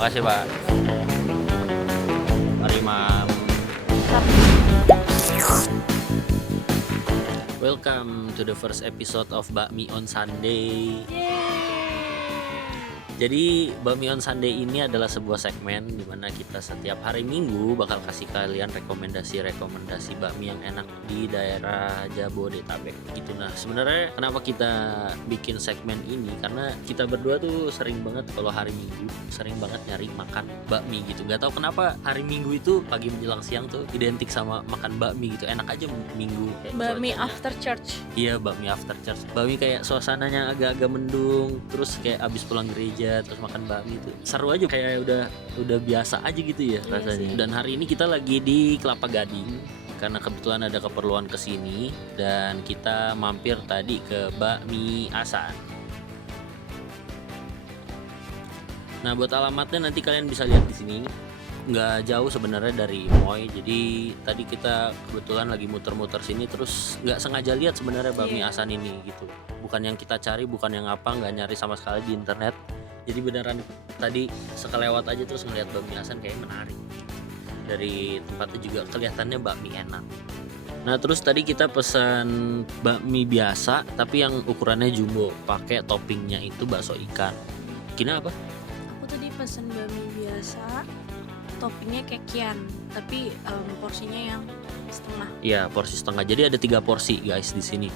Makasih Pak. Mari Mam. Welcome to the first episode of Bakmi on Sunday. Jadi Bakmi on Sunday ini adalah sebuah segmen di mana kita setiap hari Minggu bakal kasih kalian rekomendasi bakmi yang enak di daerah Jabodetabek gitu. Nah sebenarnya kenapa kita bikin segmen ini, karena kita berdua tuh sering banget kalau hari Minggu sering banget nyari makan bakmi gitu. Gak tahu kenapa hari Minggu itu pagi menjelang siang tuh identik sama makan bakmi gitu. Enak aja Minggu kayak bakmi cuacanya. after church. Iya, bakmi after church. Bakmi kayak suasananya agak-agak mendung, terus kayak abis pulang gereja terus makan bakmi itu seru aja, kayak udah biasa aja gitu ya rasanya. Dan hari ini kita lagi di Kelapa Gading karena kebetulan ada keperluan kesini dan kita mampir tadi ke Bakmi Asan. Nah buat alamatnya nanti kalian bisa lihat di sini. Nggak jauh sebenarnya dari Moy, jadi tadi kita kebetulan lagi muter-muter sini terus nggak sengaja lihat sebenarnya Bakmi Asan ini gitu. Bukan yang kita cari, bukan yang apa, nggak nyari sama sekali di internet. Jadi beneran tadi sekelewat aja terus ngeliat Bakmi Asan kayak menarik. Dari tempatnya juga kelihatannya bakmi enak. Nah terus tadi kita pesan bakmi biasa tapi yang ukurannya jumbo, pakai toppingnya itu bakso ikan. Kina apa? Aku tadi pesen bakmi biasa, toppingnya kekian, tapi porsinya yang setengah. Iya, porsi setengah. Jadi ada 3 porsi guys di sini.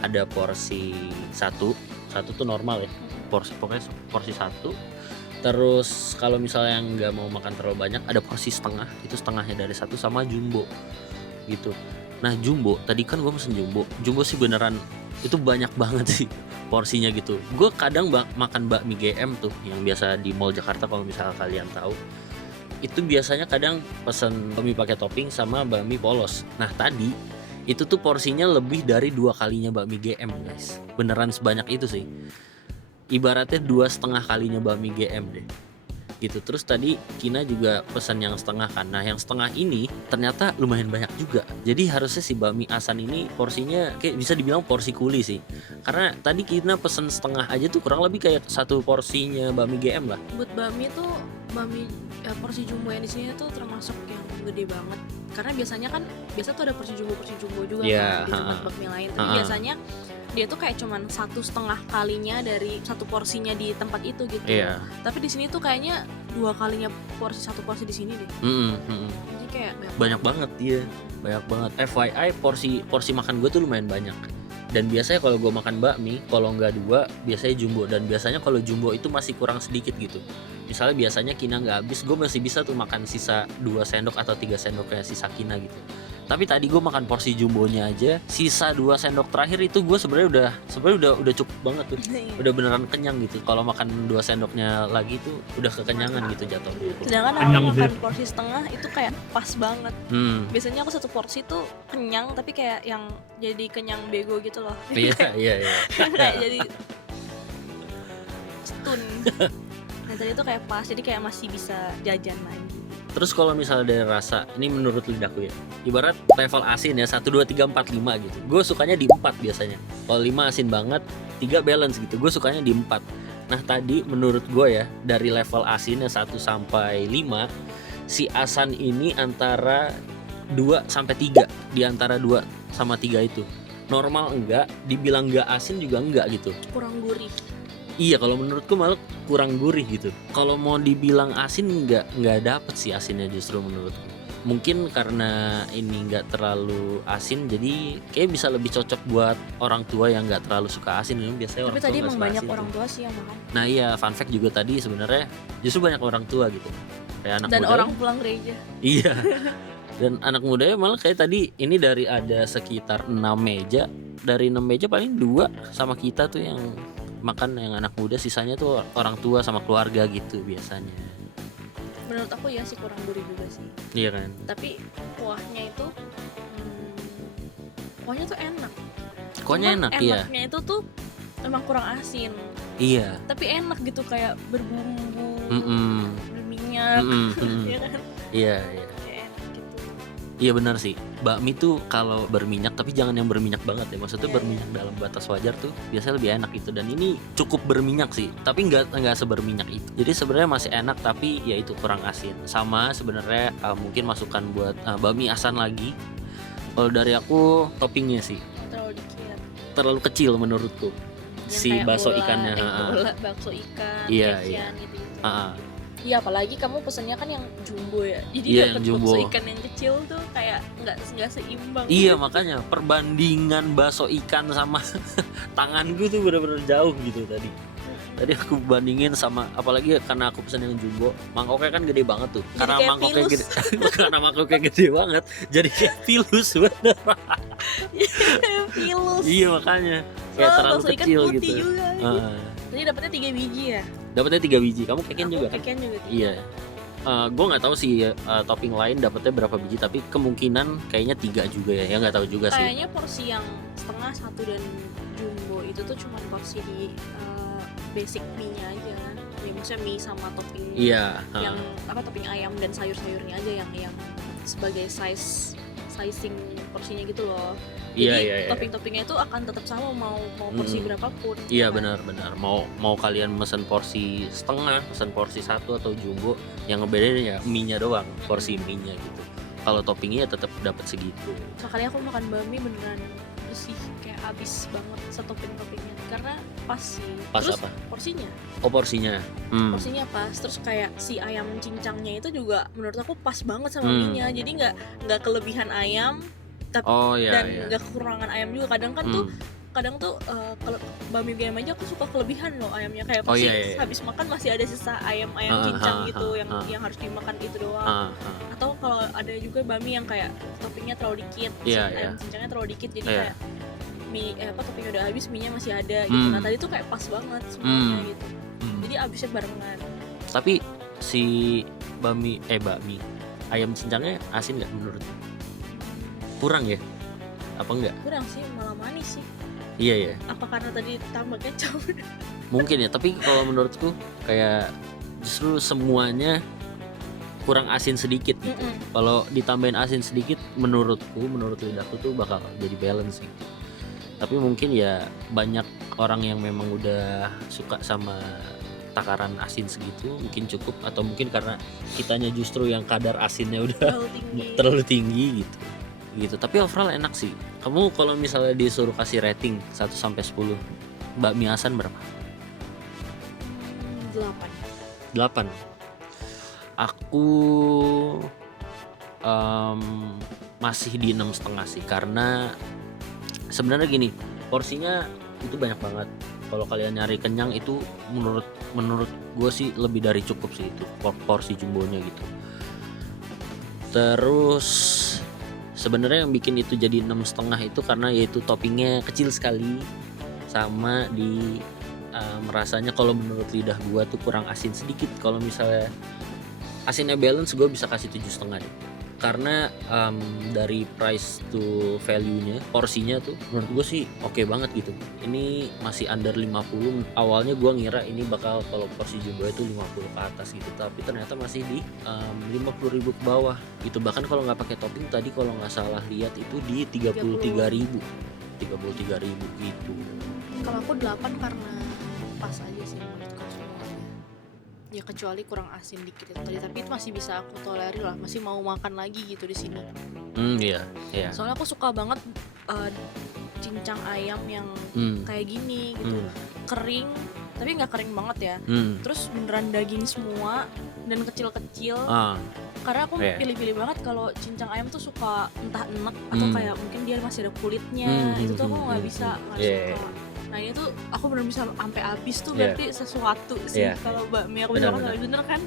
Ada porsi satu tuh normal ya. Pokoknya porsi 1. Terus kalau misalnya yang nggak mau makan terlalu banyak, ada porsi setengah. Itu setengahnya dari 1 sama jumbo gitu. Nah jumbo, tadi kan gue pesen jumbo. Jumbo sih beneran itu banyak banget sih porsinya gitu. Gue kadang makan bakmi GM tuh yang biasa di Mall Jakarta, kalau misalnya kalian tahu. Itu biasanya kadang pesen bakmi pakai topping sama bakmi polos. Nah tadi itu tuh porsinya lebih dari 2 kalinya bakmi GM guys. Beneran sebanyak itu sih. Ibaratnya 2,5 kalinya bakmi GM deh gitu. Terus tadi Kina juga pesan yang setengah kan. Nah yang setengah ini ternyata lumayan banyak juga. Jadi harusnya si Bakmi Asan ini porsinya kayak bisa dibilang porsi kuli sih. Karena tadi Kina pesen setengah aja tuh kurang lebih kayak 1 porsinya bakmi GM lah. Buat bakmi tuh porsi jumbo yang di sini tuh termasuk yang gede banget. Karena biasa tuh ada porsi jumbo juga kan di tempat bakmi lain. Tapi biasanya dia tuh kayak cuman 1,5 kalinya dari 1 porsinya di tempat itu gitu. Tapi di sini tuh kayaknya 2 kalinya satu porsi di sini deh. Jadi kayak banyak banget dia, banyak banget. FYI porsi makan gue tuh lumayan banyak. Dan biasanya kalau gue makan bakmi, kalau nggak 2 biasanya jumbo. Dan biasanya kalau jumbo itu masih kurang sedikit gitu. Misalnya biasanya Kina nggak habis, gue masih bisa tuh makan sisa 2 sendok atau 3 sendok kayak sisa Kina gitu. Tapi tadi gue makan porsi jumbonya aja, sisa 2 sendok terakhir itu gue sebenarnya udah cukup banget tuh. Udah beneran kenyang gitu. Kalau makan 2 sendoknya lagi tuh udah kekenyangan gitu jatuhnya. Sedangkan aku makan porsi setengah itu kayak pas banget. Biasanya aku 1 porsi tuh kenyang, tapi kayak yang jadi kenyang bego gitu loh. Iya. Kayak jadi stun. Nah tadi tuh kayak pas, jadi kayak masih bisa jajan lagi. Terus kalau misalnya dari rasa, ini menurut lidahku ya, ibarat level asin ya 1, 2, 3, 4, 5 gitu. Gue sukanya di 4 biasanya. Kalau 5 asin banget, 3 balance gitu. Gue sukanya di 4. Nah tadi menurut gue ya, dari level asinnya 1 sampai 5, si Asan ini antara 2 sampai 3. Di antara 2 sama 3 itu. Normal enggak, dibilang enggak asin juga enggak gitu. Kurang gurih. Iya, kalau menurutku malah kurang gurih gitu. Kalau mau dibilang asin nggak dapet sih asinnya justru menurutku. Mungkin karena ini nggak terlalu asin, jadi kayak bisa lebih cocok buat orang tua yang nggak terlalu suka asin. Biasanya tapi orang tadi tua emang banyak orang tuh. tua sih yang makan. Nah iya, fun fact juga tadi sebenarnya justru banyak orang tua gitu. Kayak anak dan muda. orang pulang gereja. Iya. Dan anak mudanya malah kayak tadi ini dari ada sekitar 6 meja. Dari 6 meja paling 2 sama kita tuh yang makan, yang anak muda, sisanya tuh orang tua sama keluarga gitu biasanya. Menurut aku ya sih kurang gurih juga sih. Iya kan. Tapi kuahnya itu kuahnya tuh enak. Kuahnya enak ya. Enaknya itu tuh emang kurang asin. Iya. Tapi enak gitu, kayak berbumbu, berminyak. Iya. Kayak enak gitu. Iya benar sih. Bakmi tuh kalau berminyak, tapi jangan yang berminyak banget ya. Maksudnya Iya, berminyak dalam batas wajar tuh biasanya lebih enak gitu. Dan ini cukup berminyak sih, tapi nggak seberminyak itu. Jadi sebenarnya masih enak, tapi ya itu kurang asin. Sama sebenarnya mungkin masukan buat bakmi asan lagi. Kalau dari aku toppingnya sih terlalu dikit. terlalu kecil menurutku. Yang Si kayak bakso bola, ikannya. bola, bakso ikan, Iya, pekian gitu. Ah, Iya, apalagi kamu pesennya kan yang jumbo ya. Jadi Iya, dapet yang jumbo. bakso ikan yang kecil tuh kayak nggak seimbang. Iya makanya perbandingan bakso ikan sama tanganku tuh bener-bener jauh gitu tadi. Tadi aku bandingin sama, apalagi karena aku pesen yang jumbo, mangkoknya kan gede banget tuh. Jadi Karena kayak mangkoknya pilus. gede, karena mangkoknya gede banget, jadi kayak pilus bener. Pilus. Iya makanya kayak Soalnya terlalu bakso ikan kecil putih gitu. juga. Heeh. Jadi dapetnya 3 biji ya. Dapatnya 3 biji, kamu pekin Aku juga kan? pekian juga 3. Iya. Gue nggak tahu sih topping lain dapatnya berapa biji, tapi kemungkinan kayaknya 3 juga ya. Ya nggak tahu juga sih. Kayaknya porsi yang setengah, satu dan jumbo itu tuh cuma porsi di basic mie-nya aja. Ya, maksudnya mie sama topping Iya. yang topping ayam dan sayur-sayurnya aja yang sebagai sizing porsinya gitu loh. Iya, Jadi iya, iya. topping-toppingnya itu akan tetap sama mau porsi berapapun. Iya kan? benar-benar. Mau kalian mesen porsi setengah, mesen porsi 1 atau jumbo, yang ngebedain ya mie-nya doang, porsi mie-nya gitu. Kalau toppingnya tetap dapat segitu. Sekali aku makan bakmi beneran bersih, kayak habis banget setoping-toppingnya karena pas sih. Pas Terus apa? porsinya Porsinya. porsinya pas, terus kayak si ayam cincangnya itu juga menurut aku pas banget sama mie-nya, jadi nggak kelebihan ayam tapi Oh iya dan iya. nggak kekurangan ayam juga. Kadang tuh kalau bakmi ayam aja aku suka kelebihan loh ayamnya, kayak Oh, pasti iya, iya. habis makan masih ada sisa ayam cincang gitu yang harus dimakan itu doang. Ah, ah. Atau kalau ada juga bakmi yang kayak toppingnya terlalu dikit, si Iya, ayam cincangnya terlalu dikit, jadi Iya. kayak mie toppingnya udah habis, mie-nya masih ada gitu. Nah tadi tuh kayak pas banget semuanya gitu, jadi habisnya barengan. Tapi si bakmi ayam cincangnya asin nggak menurut? Kurang ya? Apa enggak? Kurang sih, malah manis sih. Iya ya. Apa karena tadi tambah kecap? Mungkin ya, tapi kalau menurutku kayak justru semuanya kurang asin sedikit gitu. Kalau ditambahin asin sedikit menurut lidahku tuh bakal jadi balance gitu. Tapi mungkin ya banyak orang yang memang udah suka sama takaran asin segitu mungkin cukup, atau mungkin karena kitanya justru yang kadar asinnya udah terlalu tinggi gitu. Tapi overall enak sih. Kamu kalau misalnya disuruh kasih rating 1 sampai 10, bakmi asan berapa? 8. Aku masih di 6,5 sih, karena sebenarnya gini, porsinya itu banyak banget. Kalau kalian nyari kenyang itu menurut gue sih lebih dari cukup sih itu porsi jumbonya gitu. Terus sebenarnya yang bikin itu jadi 6,5 itu karena yaitu toppingnya kecil sekali, sama di merasanya kalau menurut lidah gue tuh kurang asin sedikit. Kalau misalnya asinnya balance, gue bisa kasih 7,5 deh. Karena dari price to value-nya, porsinya tuh menurut gue sih oke banget gitu. Ini masih under 50. Awalnya gue ngira ini bakal kalau porsi jumbo itu 50 ke atas gitu, tapi ternyata masih di 50.000 ke bawah gitu. Bahkan kalau nggak pakai topping tadi kalau nggak salah lihat itu di 33.000 gitu. Kalau aku 8 karena pas aja sih menurutku semuanya. Ya kecuali kurang asin dikit itu tadi, tapi itu masih bisa aku tolerir lah, masih mau makan lagi gitu di sini. Iya. Soalnya aku suka banget cincang ayam yang kayak gini gitu, kering tapi nggak kering banget ya. Terus beneran daging semua dan kecil-kecil. Karena aku pilih-pilih banget kalau cincang ayam tuh suka entah enek atau kayak mungkin dia masih ada kulitnya. Itu tuh aku nggak bisa, nggak suka. Nah ini tuh aku bener bisa sampai habis tuh, berarti sesuatu sih. Kalau bakmi aku bisa makan bener kan.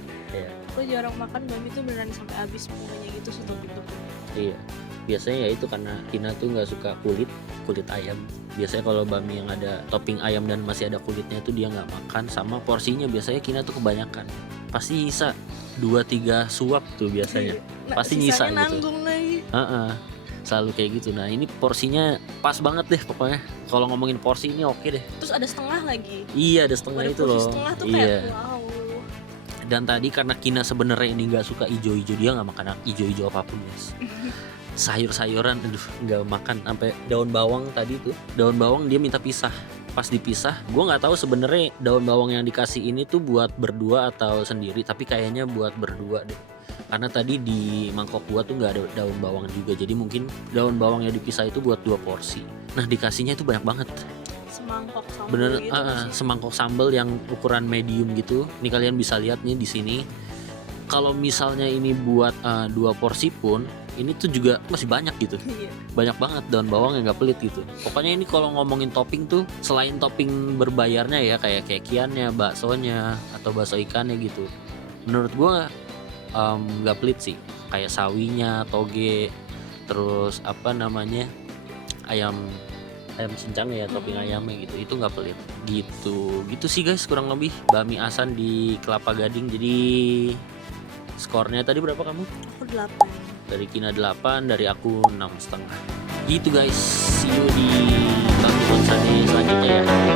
Aku jarang makan bakmi tuh beneran sampai habis semuanya gitu, setoping-toping. Iya, biasanya ya itu karena Tina tuh nggak suka kulit ayam. Biasanya kalau bakmi yang ada topping ayam dan masih ada kulitnya tuh dia nggak makan. Sama porsinya biasanya Kina tuh kebanyakan, pasti nyisa 2-3 suap tuh biasanya. Pasti nyisa gitu. Nanggung lagi. Selalu kayak gitu. Nah ini porsinya pas banget deh pokoknya. Kalau ngomongin porsi ini oke deh. Terus ada setengah lagi. Iya, ada setengah itu loh. Setengah tuh kayak wow. Dan tadi karena Kina sebenarnya ini nggak suka ijo-ijo, dia nggak makan ijo-ijo apapun guys. sayur-sayuran, aduh nggak makan. Sampai daun bawang tadi tuh, daun bawang dia minta pisah. Pas dipisah, gue nggak tahu sebenarnya daun bawang yang dikasih ini tuh buat berdua atau sendiri, tapi kayaknya buat berdua deh. Karena tadi di mangkok gua tuh nggak ada daun bawang juga, jadi mungkin daun bawang yang dipisah itu buat 2 porsi. Nah dikasihnya itu banyak banget. Semangkok sambal Bener, gitu nggak sih? semangkok sambal yang ukuran medium gitu. Ini kalian bisa lihat nih di sini. Kalau misalnya ini buat 2 porsi pun, ini tuh juga masih banyak gitu. Iya. Banyak banget daun bawang yang nggak pelit gitu. Pokoknya ini kalau ngomongin topping tuh, selain topping berbayarnya ya kayak kekiannya, baksonya atau bakso ikannya gitu, menurut gua nggak pelit sih. Kayak sawinya, toge, terus apa namanya, ayam cincang ya, topping ayamnya gitu, itu nggak pelit gitu sih guys, kurang lebih bakmi Asan di Kelapa Gading. Jadi skornya tadi berapa kamu? Aku 8. Dari Kina 8, dari aku 6,5 gitu guys. See you di Bakmi Bonsani selanjutnya ya.